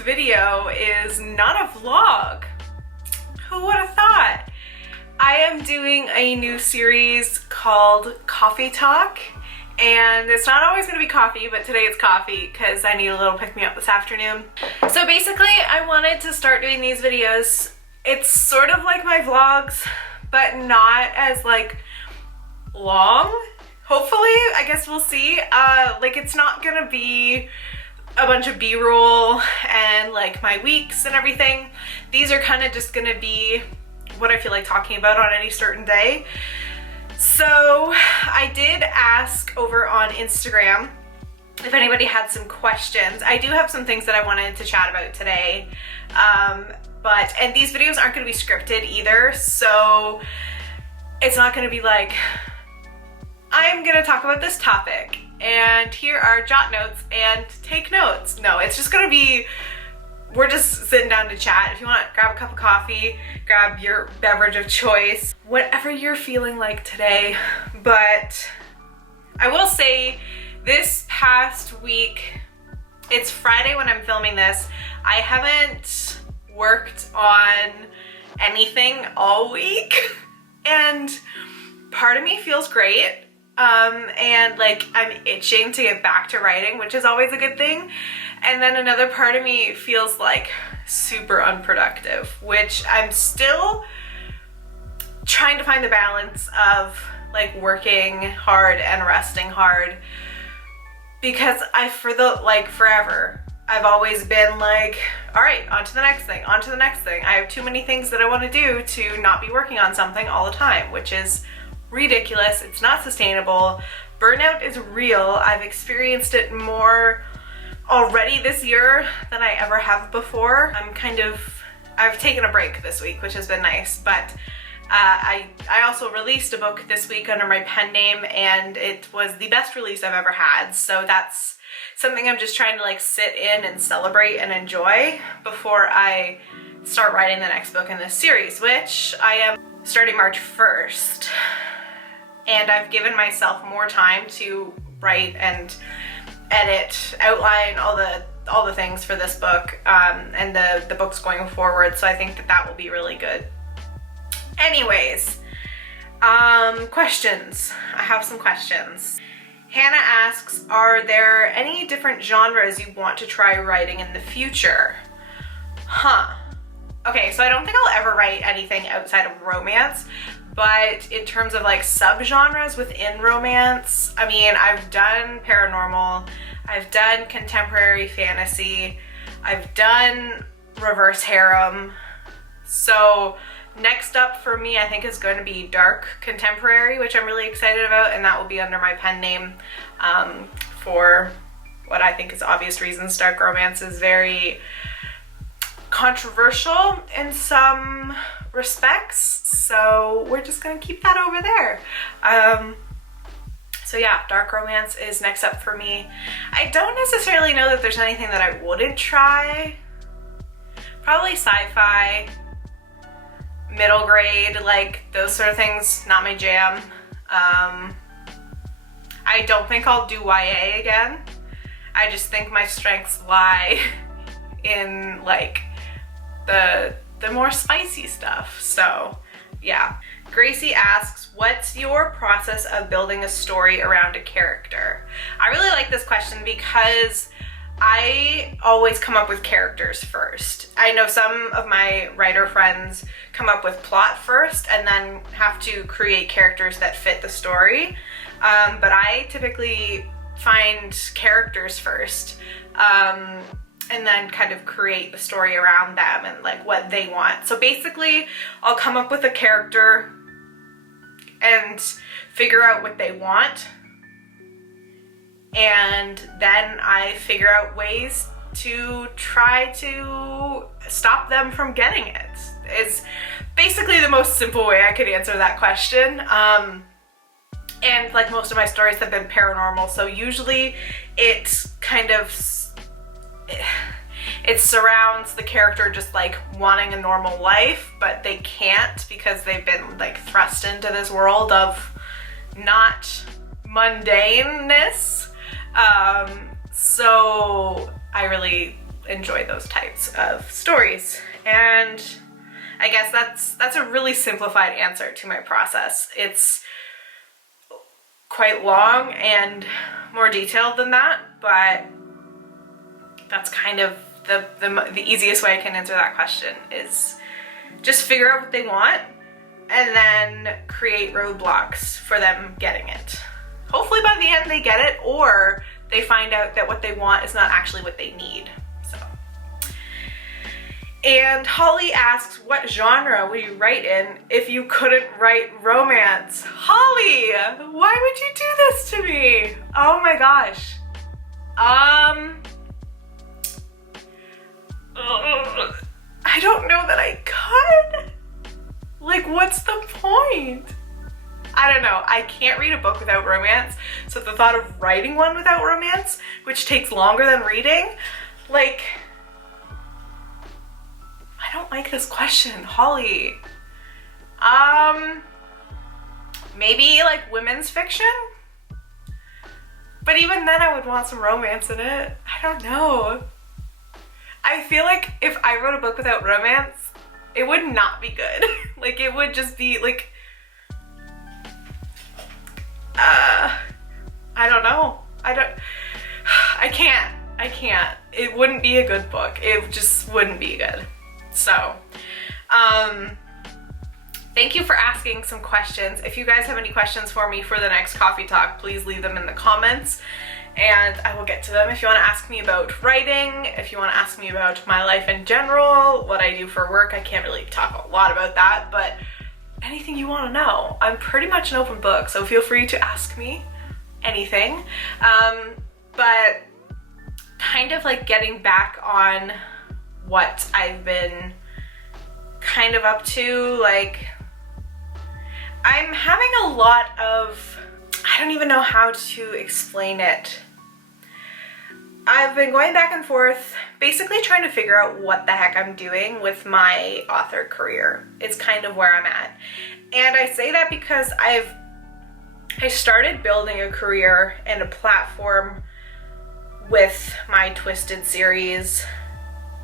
video is not a vlog. Who would have thought? I am doing a new series called Coffee Talk, and it's not always going to be coffee, but today it's coffee because I need a little pick-me-up this afternoon. So basically, I wanted to start doing these videos. It's sort of like my vlogs, but not as like long. Hopefully, I guess we'll see. Like, it's not gonna be a bunch of b-roll and like my weeks and everything. These are kind of just gonna be what I feel like talking about on any certain day. So I did ask over on Instagram if anybody had some questions. I do have some things that I wanted to chat about today, and these videos aren't going to be scripted either, so it's not going to be like, I'm going to talk about this topic and here are jot notes and take notes. No, it's just going to be, we're just sitting down to chat. If you want, grab a cup of coffee, grab your beverage of choice, whatever you're feeling like today. But I will say this past week, it's Friday when I'm filming this, I haven't worked on anything all week, and part of me feels great. And like I'm itching to get back to writing, which is always a good thing. And then another part of me feels like super unproductive, which I'm still trying to find the balance of like working hard and resting hard, because forever, I've always been like, all right, on to the next thing, on to the next thing. I have too many things that I want to do to not be working on something all the time, which is ridiculous. It's not sustainable. Burnout is real. I've experienced it more already this year than I ever have before. I've taken a break this week, which has been nice, but I also released a book this week under my pen name, and it was the best release I've ever had. So that's something I'm just trying to like sit in and celebrate and enjoy before I start writing the next book in this series, which I am starting March 1st. And I've given myself more time to write and edit, outline all the things for this book, and the books going forward. So I think that will be really good. Anyways, questions. I have some questions. Hannah asks, are there any different genres you want to try writing in the future? Okay, so I don't think I'll ever write anything outside of romance, but in terms of like subgenres within romance, I mean, I've done paranormal, I've done contemporary fantasy, I've done reverse harem. So next up for me, I think, is going to be dark contemporary, which I'm really excited about, and that will be under my pen name, for what I think is obvious reasons. Dark romance is very controversial in some respects, so we're just gonna keep that over there. So yeah, dark romance is next up for me. I don't necessarily know that there's anything that I wouldn't try. Probably sci-fi, middle grade, like those sort of things, not my jam. I don't think I'll do YA again. I just think my strengths lie in like the more spicy stuff. So yeah. Gracie asks, what's your process of building a story around a character? I really like this question because I always come up with characters first. I know some of my writer friends come up with plot first and then have to create characters that fit the story. But I typically find characters first, and then kind of create the story around them and like what they want. So basically, I'll come up with a character and figure out what they want, and then I figure out ways to try to stop them from getting it. Is basically the most simple way I could answer that question. And like most of my stories have been paranormal, so usually it kind of it surrounds the character just like wanting a normal life, but they can't because they've been like thrust into this world of not mundaneness. So I really enjoy those types of stories. And I guess that's a really simplified answer to my process. It's quite long and more detailed than that, but that's kind of the easiest way I can answer that question, is just figure out what they want and then create roadblocks for them getting it. Hopefully by the end they get it, or they find out that what they want is not actually what they need. So. And Holly asks, what genre would you write in if you couldn't write romance? Holly, why would you do this to me? Oh my gosh. I don't know that I could. Like, what's the point? I don't know. I can't read a book without romance. So the thought of writing one without romance, which takes longer than reading, like, I don't like this question, Holly. Maybe like women's fiction? But even then I would want some romance in it. I don't know. I feel like if I wrote a book without romance, it would not be good. Like, it would just be like, I don't know. I can't. It wouldn't be a good book. It just wouldn't be good. So, thank you for asking some questions. If you guys have any questions for me for the next coffee talk, please leave them in the comments and I will get to them. If you want to ask me about writing, if you want to ask me about my life in general, what I do for work, I can't really talk a lot about that, but anything you want to know. I'm pretty much an open book, so feel free to ask me anything. But kind of like getting back on what I've been kind of up to, like, I'm having a lot of, I don't even know how to explain it. I've been going back and forth, basically trying to figure out what the heck I'm doing with my author career. It's kind of where I'm at. And I say that because I started building a career and a platform with my Twisted series,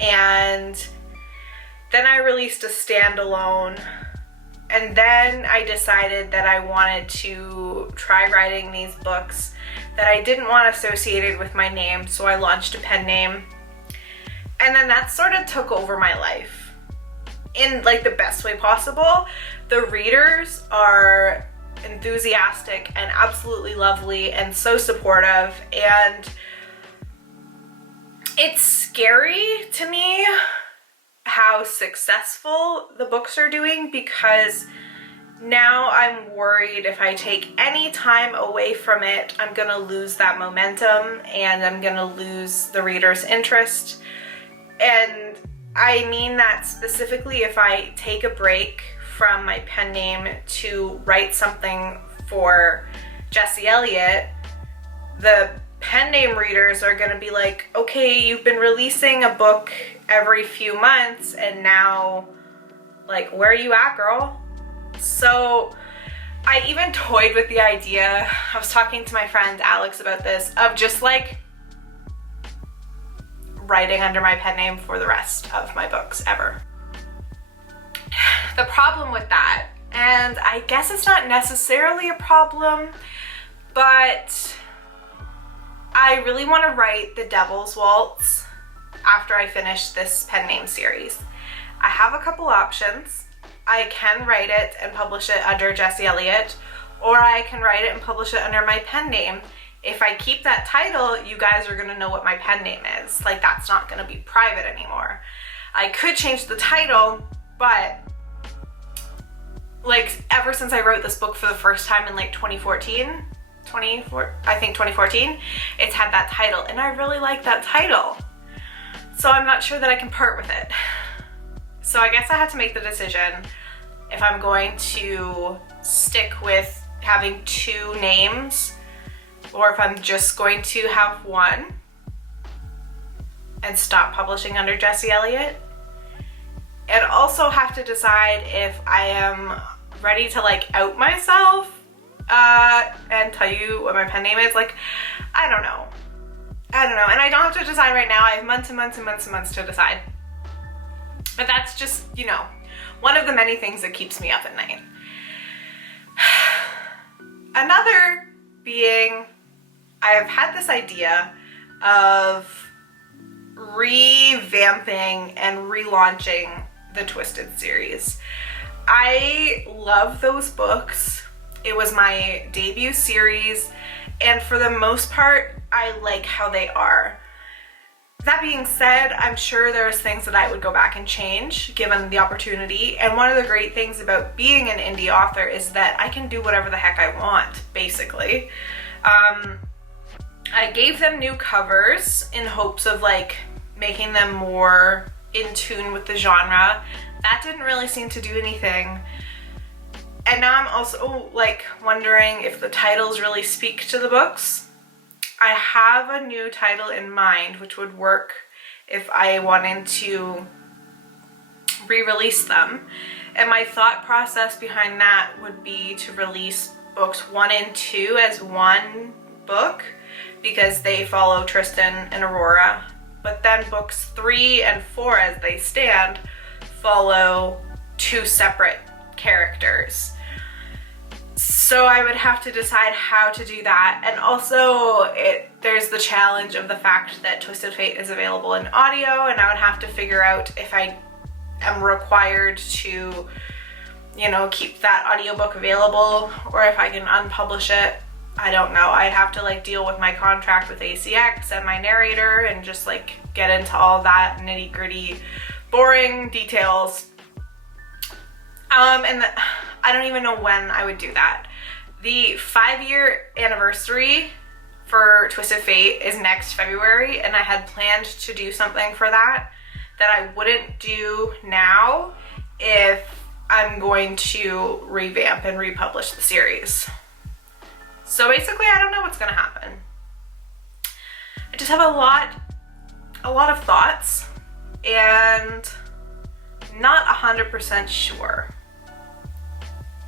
and then I released a standalone, and then I decided that I wanted to try writing these books that I didn't want associated with my name, so I launched a pen name. And then that sort of took over my life in like the best way possible. The readers are enthusiastic and absolutely lovely and so supportive, and it's scary to me how successful the books are doing, because now I'm worried if I take any time away from it, I'm gonna lose that momentum and I'm gonna lose the reader's interest. And I mean that specifically if I take a break from my pen name to write something for Jessie Elliott, the pen name readers are gonna be like, okay, you've been releasing a book every few months and now, like, where are you at, girl? So I even toyed with the idea, I was talking to my friend Alex about this, of just like writing under my pen name for the rest of my books ever. The problem with that, and I guess it's not necessarily a problem, but I really want to write The Devil's Waltz after I finish this pen name series. I have a couple options. I can write it and publish it under Jessie Elliott, or I can write it and publish it under my pen name. If I keep that title, you guys are gonna know what my pen name is. Like, that's not gonna be private anymore. I could change the title, but like, ever since I wrote this book for the first time in like 2014, it's had that title, and I really like that title. So I'm not sure that I can part with it. So I guess I have to make the decision if I'm going to stick with having two names, or if I'm just going to have one and stop publishing under Jessie Elliott. And also have to decide if I am ready to like out myself and tell you what my pen name is. Like, I don't know. I don't know, and I don't have to decide right now. I have months and months and months and months to decide. But that's just, you know, one of the many things that keeps me up at night. Another being, I have had this idea of revamping and relaunching the Twisted series. I love those books. It was my debut series, and for the most part, I like how they are. That being said, I'm sure there's things that I would go back and change given the opportunity, and one of the great things about being an indie author is that I can do whatever the heck I want, basically. I gave them new covers in hopes of like making them more in tune with the genre. That didn't really seem to do anything. And now I'm also like wondering if the titles really speak to the books. I have a new title in mind which would work if I wanted to re-release them. And my thought process behind that would be to release books 1 and 2 as one book because they follow Tristan and Aurora. But then books 3 and 4 as they stand follow 2 separate characters. So I would have to decide how to do that. And also there's the challenge of the fact that Twisted Fate is available in audio, and I would have to figure out if I am required to, you know, keep that audiobook available or if I can unpublish it. I don't know. I'd have to like deal with my contract with ACX and my narrator and just like get into all that nitty-gritty boring details. I don't even know when I would do that. The 5-year anniversary for Twisted Fate is next February, and I had planned to do something for that I wouldn't do now if I'm going to revamp and republish the series. So basically, I don't know what's gonna happen. I just have a lot of thoughts and not 100% sure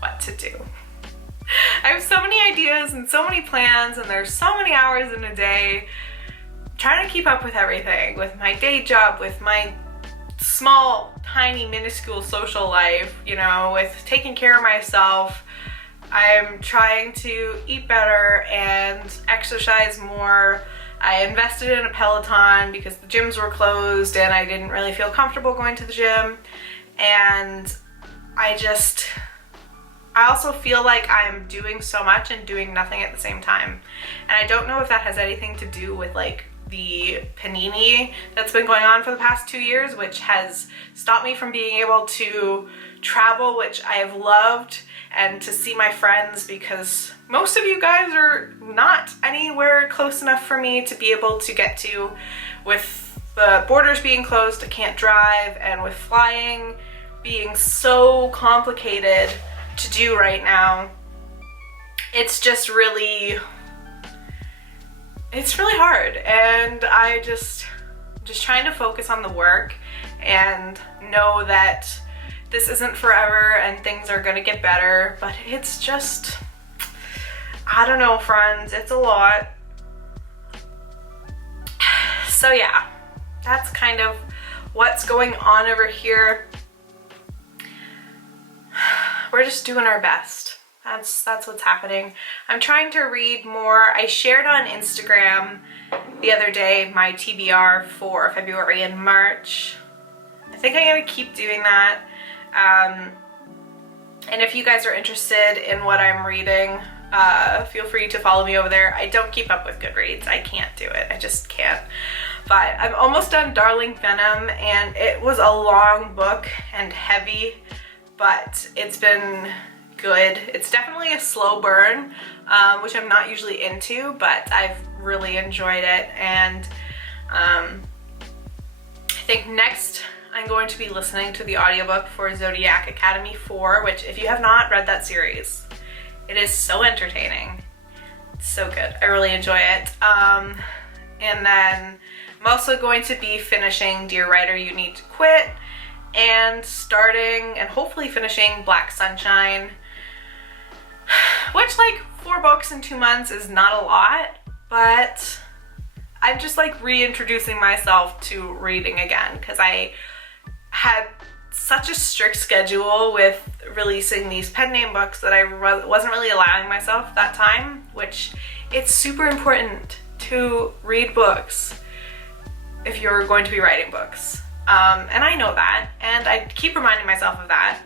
what to do. I have so many ideas and so many plans, and there's so many hours in a day trying to keep up with everything, with my day job, with my small, tiny, minuscule social life, you know, with taking care of myself. I'm trying to eat better and exercise more. I invested in a Peloton because the gyms were closed and I didn't really feel comfortable going to the gym. And I also feel like I'm doing so much and doing nothing at the same time. And I don't know if that has anything to do with like the panini that's been going on for the past 2 years, which has stopped me from being able to travel, which I have loved, and to see my friends, because most of you guys are not anywhere close enough for me to be able to get to. With the borders being closed, I can't drive, and with flying being so complicated to do right now, it's just really hard, and I'm just trying to focus on the work and know that this isn't forever and things are gonna get better, but it's just, I don't know, friends, it's a lot. So yeah, that's kind of what's going on over here. We're just doing our best. That's what's happening. I'm trying to read more. I shared on Instagram the other day my TBR for February and March. I think I'm gonna keep doing that. And if you guys are interested in what I'm reading, feel free to follow me over there. I don't keep up with Goodreads. I can't do it. I just can't. But I'm almost done Darling Venom, and it was a long book and heavy, but it's been good. It's definitely a slow burn, which I'm not usually into, but I've really enjoyed it. And I think next I'm going to be listening to the audiobook for Zodiac Academy 4, which, if you have not read that series, it is so entertaining. It's so good. I really enjoy it. And then I'm also going to be finishing Dear Writer, You Need to Quit, and starting and hopefully finishing Black Sunshine, which, like, 4 books in 2 months is not a lot, but I'm just like reintroducing myself to reading again, because I had such a strict schedule with releasing these pen name books that I wasn't really allowing myself that time, which it's super important to read books if you're going to be writing books. And I know that, and I keep reminding myself of that.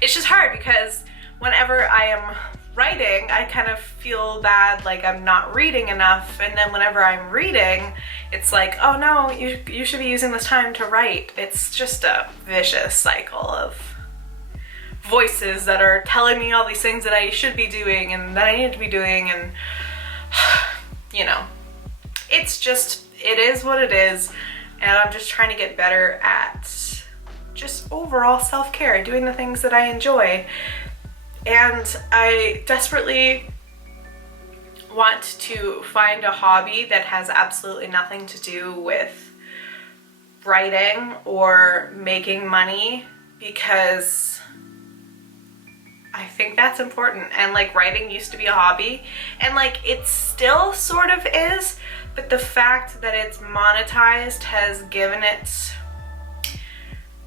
It's just hard because whenever I am writing, I kind of feel bad, like I'm not reading enough, and then whenever I'm reading, it's like, oh no, you should be using this time to write. It's just a vicious cycle of voices that are telling me all these things that I should be doing and that I need to be doing, and you know, it's just, it is what it is, and I'm just trying to get better at just overall self-care, doing the things that I enjoy. And I desperately want to find a hobby that has absolutely nothing to do with writing or making money, because I think that's important. And like, writing used to be a hobby, and like it still sort of is, but the fact that it's monetized has given it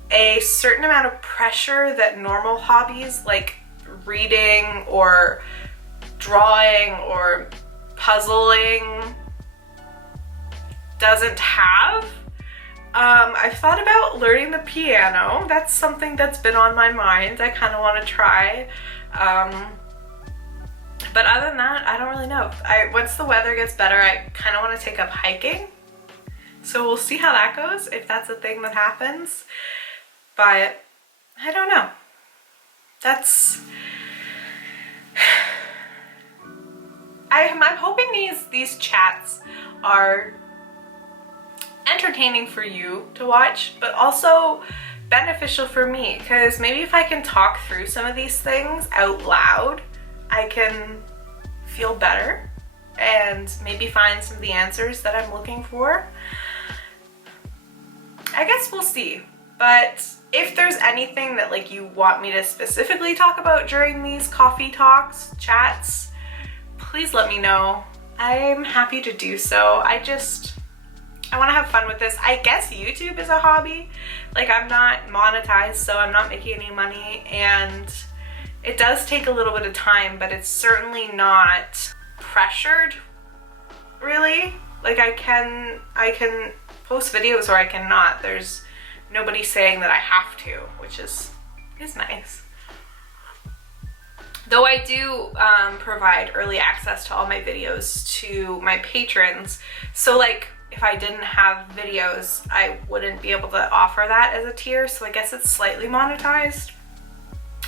a certain amount of pressure that normal hobbies like reading or drawing or puzzling doesn't have. I've thought about learning the piano. That's something that's been on my mind. I kind of want to try. But other than that, I don't really know. Once the weather gets better, I kind of want to take up hiking. So we'll see how that goes, if that's a thing that happens. But I don't know. I'm hoping these chats are entertaining for you to watch, but also beneficial for me, because maybe if I can talk through some of these things out loud, I can feel better and maybe find some of the answers that I'm looking for. I guess we'll see. But if there's anything that like you want me to specifically talk about during these coffee talks, chats, please let me know. I'm happy to do so. I want to have fun with this. I guess YouTube is a hobby. Like, I'm not monetized, so I'm not making any money, and it does take a little bit of time, but it's certainly not pressured, really. Like, I can post videos or I cannot. There's nobody saying that I have to, which is nice. Though I do provide early access to all my videos to my patrons. So like, if I didn't have videos, I wouldn't be able to offer that as a tier. So I guess it's slightly monetized,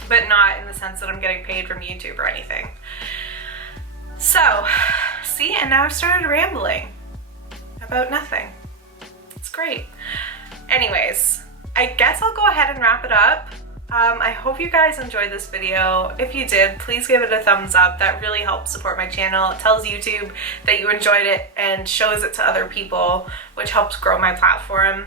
but not in the sense that I'm getting paid from YouTube or anything. So, see, and now I've started rambling about nothing. It's great. Anyways, I guess I'll go ahead and wrap it up. I hope you guys enjoyed this video. If you did, please give it a thumbs up. That really helps support my channel. It tells YouTube that you enjoyed it and shows it to other people, which helps grow my platform.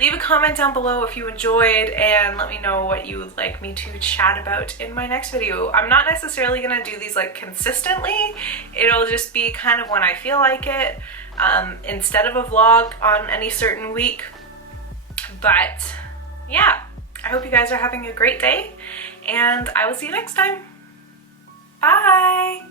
Leave a comment down below if you enjoyed, and let me know what you would like me to chat about in my next video. I'm not necessarily gonna do these like consistently. It'll just be kind of when I feel like it, instead of a vlog on any certain week. But yeah, I hope you guys are having a great day, and I will see you next time. Bye!